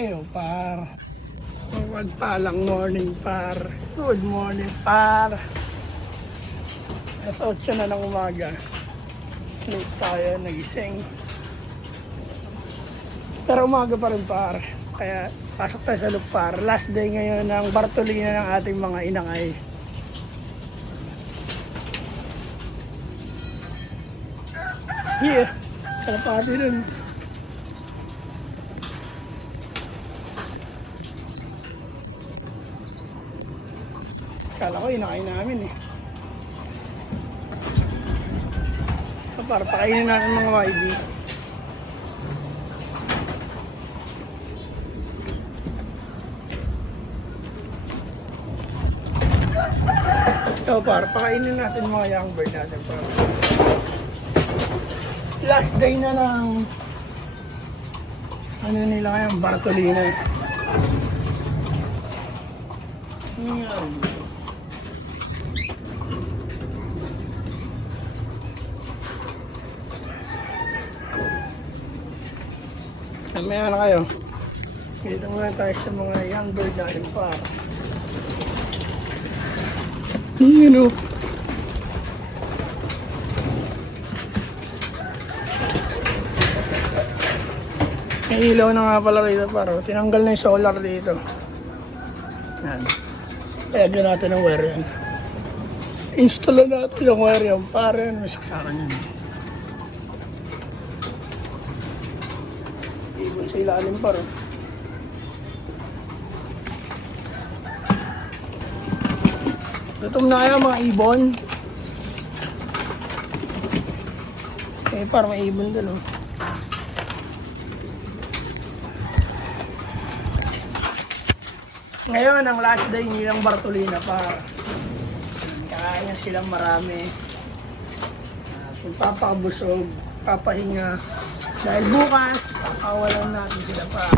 Eyo par, magpalang morning par. Good morning par. Alas 8 na ng umaga. Late tayo nagising. Pero umaga pa rin par. Kaya pasok tayo sa loop par. Last day ngayon ng Bartolina ng ating mga inangay. Yeah, kalapati rin. Kala ko inakain namin eh. So, para pakainin natin mga YB. So para pakainin natin mga young bird natin para. Last day na ng ano nila ngayon, Bartolina. Yan. Mamaya na kayo. Dito muna tayo sa mga young bird natin para. Yun o. May ilaw na nga pala rito para. Tinanggal na yung solar dito. Yan. Kaya dyan natin ang wire yan. Install na natin ang wire yan para may saksakan yan. Ibon sa ilalim pa rin. Gutom na kaya mga ibon. Eh parang may ibon dun oh. Ngayon ang last day nilang Bartolina pa. Kaya silang marami. Magpapakabusog, papahinga. Dahil bukas, awalan natin sila pa.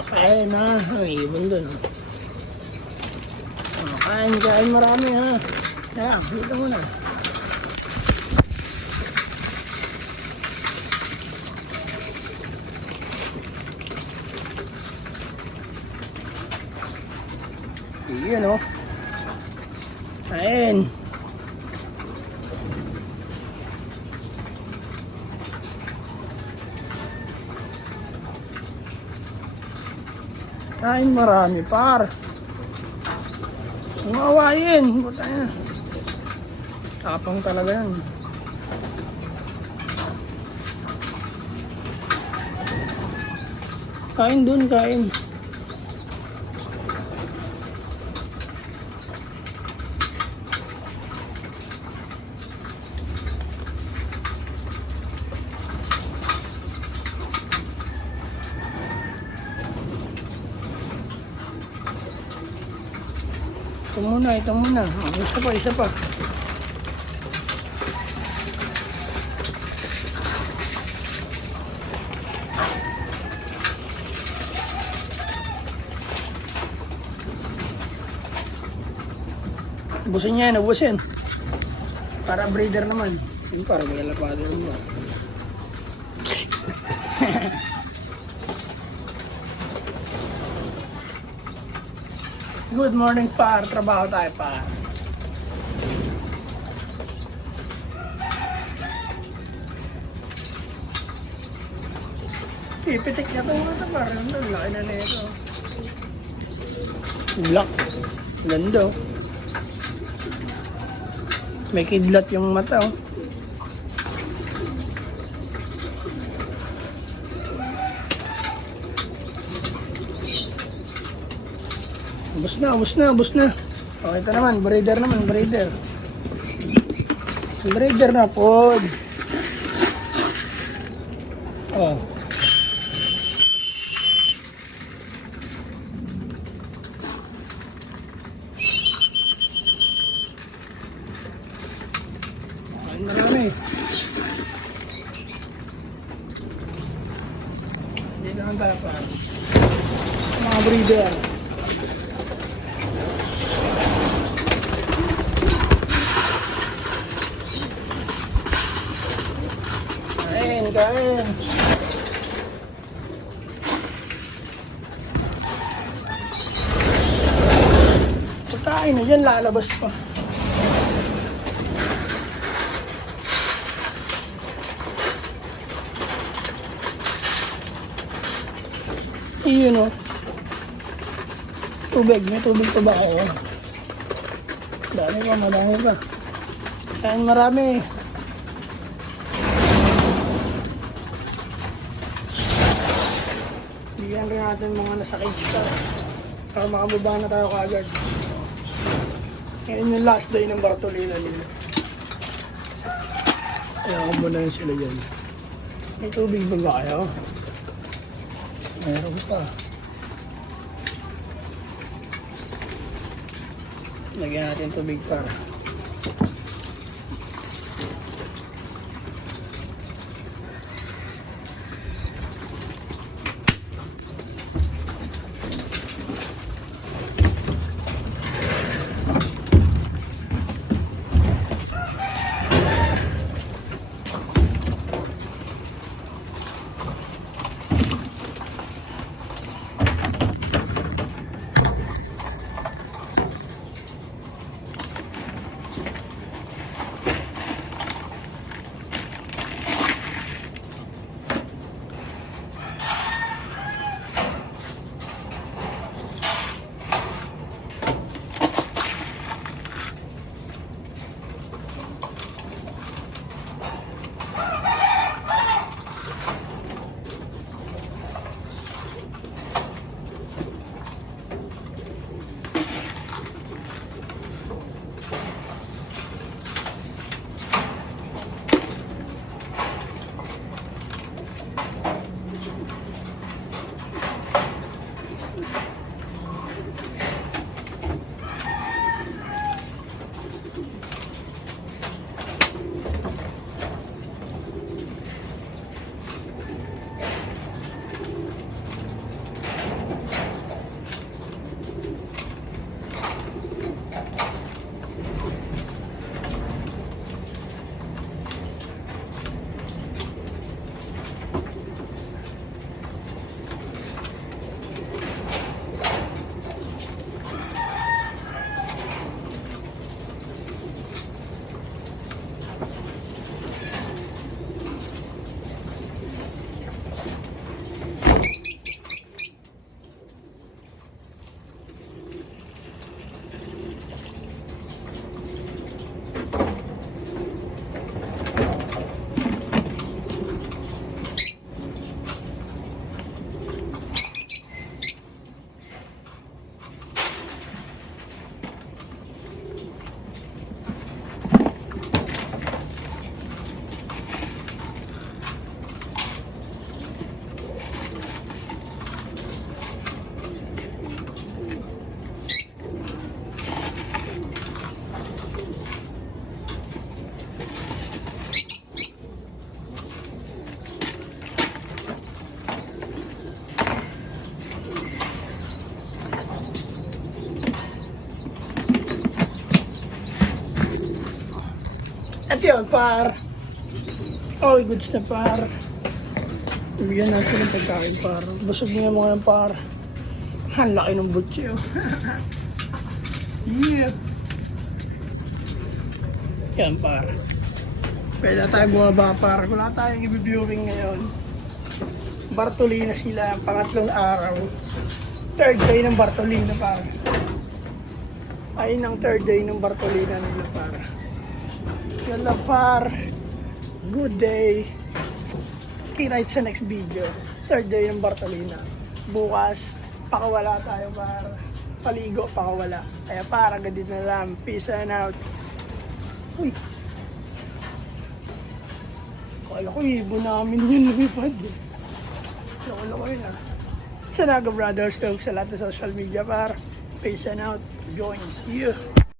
Okay na, may ibon dun. Kain marami ha. Kaya, dito muna. Iyan o. Kain. Kain marami par. Umawain. Buta yan. Tapang talaga yan. Kain dun, kain. Ito muna. Isa pa. Ubusin niya yan, ubusin. Para breeder naman. Yung para may alapado naman. Good morning par, trabaho tayo par. Pipitik na ito mga par, laki na na ito. Black, ganda oh. May kidlat yung mata oh. Ubus na. O, ito naman, breeder. Breeder na po. Oh. Ay, marami. Hindi naman tayo pa. Mga breeder. Kain. Kakain na yan, lalabas pa. Iyon o. Tubig, may tubig pa ba kayo? Dami pa, madami pa. Ayan, marami. Bigyan rin natin mga nasa cage para makababa na tayo kaagad. Ngayon yung last day ng Bartolina nila. Kaya kumunahin sila dyan. May tubig ba ba kayo? Meron pa. Lagyan natin tubig para. At yun, par. Oh, goods na par. Bigyan natin ng pagkain, par. Busog niya mga yan, par. Ang laki ng butsi, oh. Yeah. Yan, par. Pwede tayo bumaba, par. Wala tayong i-viewing ngayon. Bartolina sila, pangatlong araw. Third day ng Bartolina, par. Ayun ang third day ng Bartolina nila, par. Yalla, par. Good day. Kita sa next video. Third day ng Bartolina. Bukas, pakawala tayo, par. Paligo, pakawala. Kaya para ganito na lang. Peace and out. Uy. Kala ko ibon namin yun lumipad. Loko-loko yun, ah. Sa Naga Brothers, sa lahat ng social media, par. Peace and out. Join. See you.